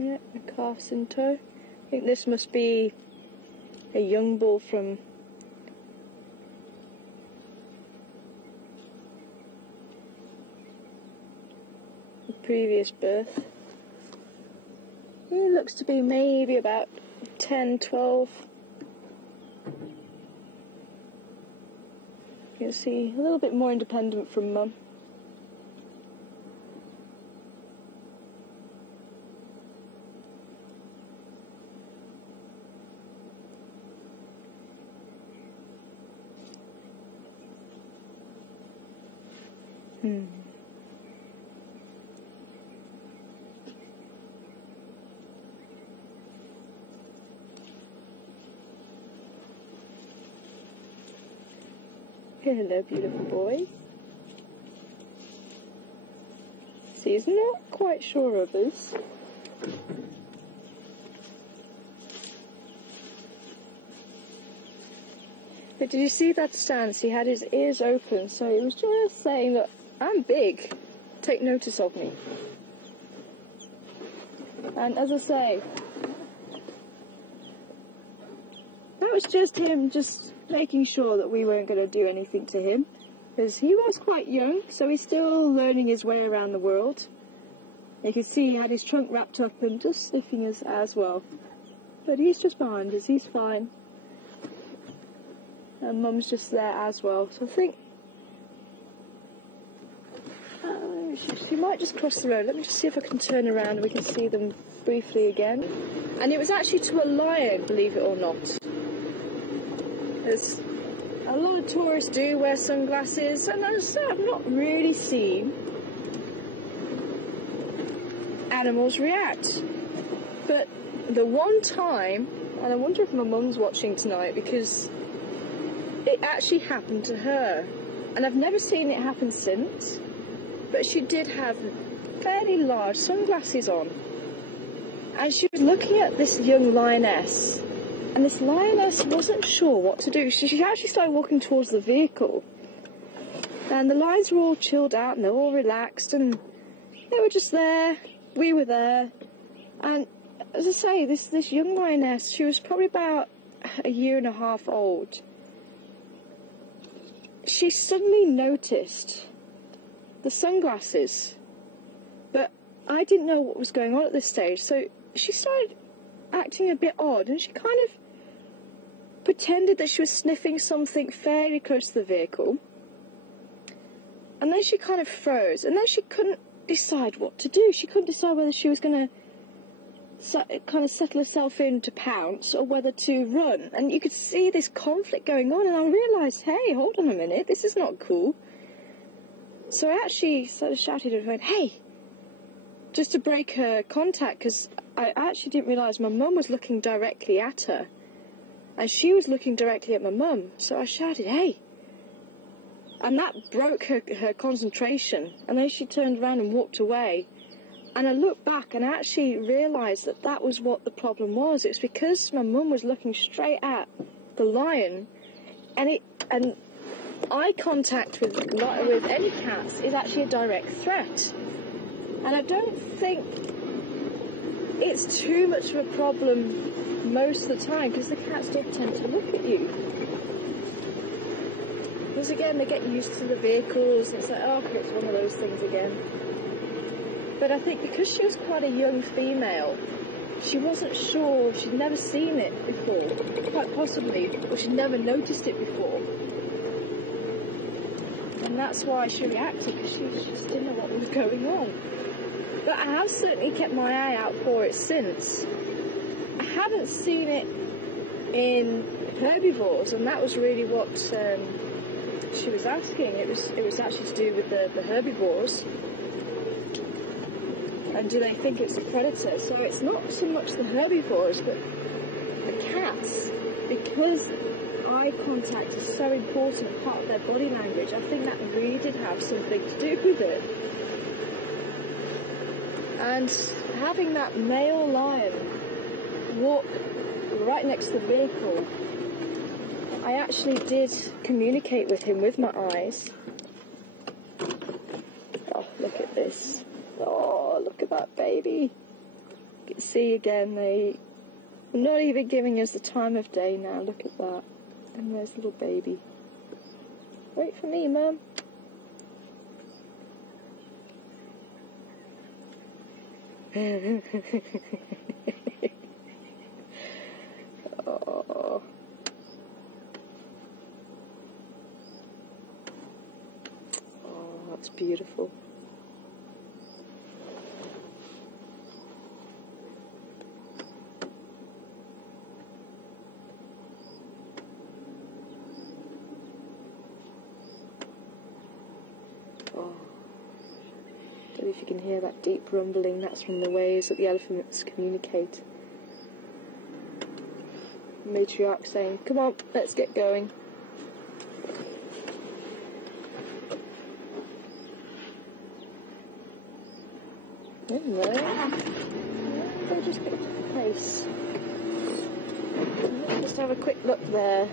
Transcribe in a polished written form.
Yeah, the calf's in tow. I think this must be a young bull from the previous birth. It looks to be maybe about 10, 12. You can see a little bit more independent from mum. Hello, beautiful boy. See, he's not quite sure of us. But did you see that stance? He had his ears open, so he was just saying that I'm big. Take notice of me. And as I say, that was just him just making sure that we weren't going to do anything to him, because he was quite young, so he's still learning his way around the world. You can see he had his trunk wrapped up and just sniffing us as well. But he's just behind us, he's fine. And mum's just there as well, so I think she might just cross the road. Let me just see if I can turn around and we can see them briefly again. And it was actually to a lion, believe it or not. As a lot of tourists do wear sunglasses, and as I say, I've not really seen animals react. But the one time, and I wonder if my mum's watching tonight, because it actually happened to her, and I've never seen it happen since, but she did have fairly large sunglasses on, and she was looking at this young lioness. And this lioness wasn't sure what to do. She actually started walking towards the vehicle. And the lions were all chilled out and they were all relaxed and they were just there. We were there. And as I say, this young lioness, she was probably about a year and a half old. She suddenly noticed the sunglasses. But I didn't know what was going on at this stage. So she started acting a bit odd, and she kind of pretended that she was sniffing something fairly close to the vehicle, and then she kind of froze, and then she couldn't decide what to do. She couldn't decide whether she was going to kind of settle herself in to pounce or whether to run, and you could see this conflict going on, and I realised, hey, hold on a minute, this is not cool. So I actually sort of shouted at her, hey, just to break her contact, because I actually didn't realise my mum was looking directly at her, and she was looking directly at my mum. So I shouted, hey, and that broke her concentration. And then she turned around and walked away. And I looked back and I actually realised that that was what the problem was. It was because my mum was looking straight at the lion, and eye contact with any cats is actually a direct threat. And I don't think it's too much of a problem most of the time, because the cats do tend to look at you. Because again, they get used to the vehicles, and it's like, oh, okay, it's one of those things again. But I think because she was quite a young female, she wasn't sure, she'd never seen it before, quite possibly, or she'd never noticed it before. And that's why she reacted, because she just didn't know what was going on. But I have certainly kept my eye out for it since. I haven't seen it in herbivores, and that was really what she was asking. It was actually to do with the herbivores. And do they think it's a predator? So it's not so much the herbivores, but the cats. Because eye contact is so important part of their body language, I think that really did have something to do with it. And having that male lion walk right next to the vehicle, I actually did communicate with him with my eyes. Oh, look at this. Oh, look at that baby. You can sea again. They're not even giving us the time of day now. Look at that. And there's little baby. Wait for me, Mum. Oh. Oh, that's beautiful. Oh. Don't know if you can hear that deep rumbling. That's from the waves that the elephants communicate. Matriarch saying, "Come on, let's get going." In there. They'll just get to the pace. Let's just have a quick look there.